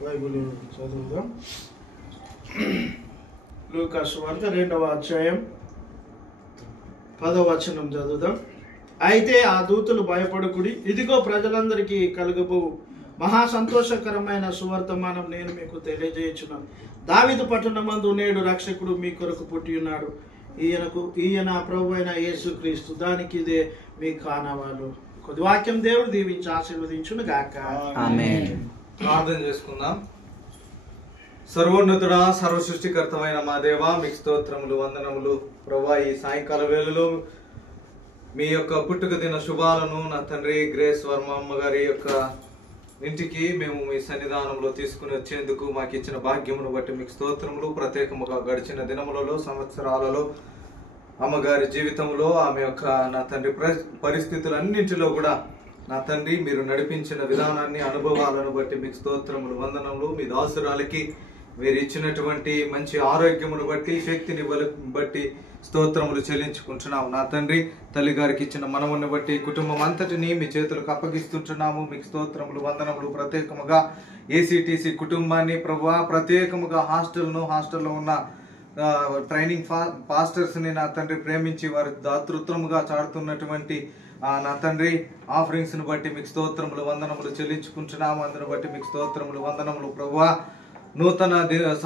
Bible చదువుదాం. లూకా సువార్త 2వ అధ్యాయం 10వ వచనం చదువుదాం. అయితే ఆ దూతలు భయపడకుడి, ఇదిగో ప్రజలందరికీ కలుగబో మహా సంతోషకరమైన సువర్తమానం నేను మీకు తెలియజేయుచున్నాను. దావీదు పట్టణమందు నేడు రక్షకుడు మీ కొరకు పుట్టి ఉన్నాడు. ఈయన ప్రభు అయిన యేసుక్రీస్తు. దానికి ఇదే మీ కానవాలు. కొద్ది వాక్యం దేవుడు దీవించి ఆశీర్వదించును గాక. ఆమేన్. ప్రార్థన చేసుకుందాం. సర్వోన్నతుడా, సర్వ సృష్టికర్తమైన మా దేవా, మీకు స్తోత్రములు, వందనములు ప్రభువా. ఈ సాయంకాల వేళలో మీ యొక్క పుట్టుక దిన శుభాలను నా తండ్రి గ్రేస్ వర్మ అమ్మగారి యొక్క ఇంటికి మేము మీ సన్నిధానంలో తీసుకుని వచ్చేందుకు మాకు ఇచ్చిన భాగ్యమును బట్టి మీకు స్తోత్రములు. ప్రత్యేకముగా గడిచిన దినములలో, సంవత్సరాలలో అమ్మగారి జీవితంలో ఆమె యొక్క నా తండ్రి పరిస్థితులన్నింటిలో కూడా నా తండ్రి మీరు నడిపించిన విధానాన్ని, అనుభవాలను బట్టి మీకు స్తోత్రములు, వందనములు. మీ దాసురాలకి మీరు ఇచ్చినటువంటి మంచి ఆరోగ్యమును బట్టి, శక్తిని బట్టి స్తోత్రములు చెల్లించుకుంటున్నాము. నా తండ్రి తల్లి గారికి ఇచ్చిన మనముని బట్టి కుటుంబం అంతటిని మీ చేతులకు అప్పగిస్తుంటున్నాము. మీకు స్తోత్రములు, వందనములు. ప్రత్యేకముగా ఏసీటీసీ కుటుంబాన్ని ప్రభువా, ప్రత్యేకముగా హాస్టల్లో ఉన్న ట్రైనింగ్ పాస్టర్స్ ని నా తండ్రి ప్రేమించి వారి దాతృత్వముగా చాడుతున్నటువంటి నా తండ్రి ఆఫరింగ్స్ ను బట్టి మీకు స్తోత్రములు, వందనములు చెల్లించుకుంటున్నాము. అందును బట్టి మీకు స్తోత్రములు, వందనములు. ప్రభువా, నూతన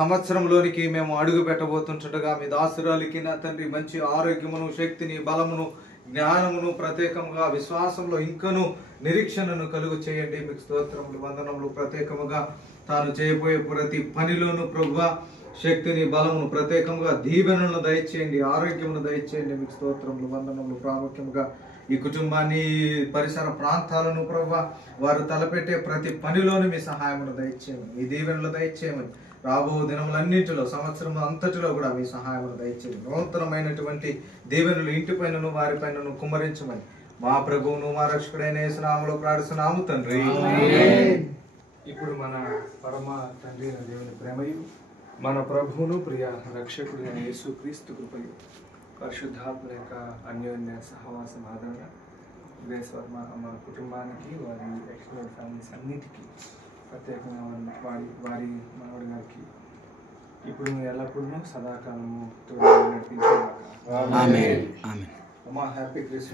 సంవత్సరంలోనికి మేము అడుగు పెట్టబోతుండగా మీ దాసురాలికి నా తండ్రి మంచి ఆరోగ్యమును, శక్తిని, బలమును, జ్ఞానమును, ప్రత్యేకముగా విశ్వాసంలో ఇంకను నిరీక్షణను కలుగు చేయండి. మీకు స్తోత్రములు, వందనములు. ప్రత్యేకముగా తాను చేయబోయే ప్రతి పనిలోను ప్రభువా శక్తిని, బలమును, ప్రత్యేకంగా దీవెనలను దయచేయండి, ఆరోగ్యమును దయచేయండి. మీకు స్తోత్రములు, వందనములు. ప్రాముఖ్యంగా ఈ కుటుంబాన్ని, పరిసర ప్రాంతాలను ప్రభువా వారు తలపెట్టే ప్రతి పనిలోనూ మీ సహాయమును దయచేయమని, మీ దీవెనలు దయచేయమని, రాబో దినములన్నింటిలో, సంవత్సరం అంతటిలో కూడా మీ సహాయమును దయచేయమని, నూతనమైనటువంటి దీవెనలు ఇంటిపైనను వారిపైనను కుమ్మరించమని మా ప్రభువును మా రక్షకుడైన యేసు నామములో ప్రార్థిస్తున్నాము తండ్రి. ఇప్పుడు మన పరమ తండ్రి అయిన దేవుని ప్రేమయు, మన ప్రభువును ప్రియ రక్షకుడు అయిన యేసుక్రీస్తు కృపయు, పరిశుద్ధాత్మ యొక్క అన్యోన్య సహవాసం, ఆదరణ గ్రేస్ వర్మ మన కుటుంబానికి, వారి ఎక్స్టెండెడ్ ఫ్యామిలీస్ అన్నిటికీ, ప్రత్యేకంగా వారి మనవడి గారికి ఇప్పుడు ఎల్లప్పుడూ సదాకాలము తోడు నడిపించే ఆమేన్. ఆమేన్. అమ్మా హ్యాపీ క్రిస్మస్.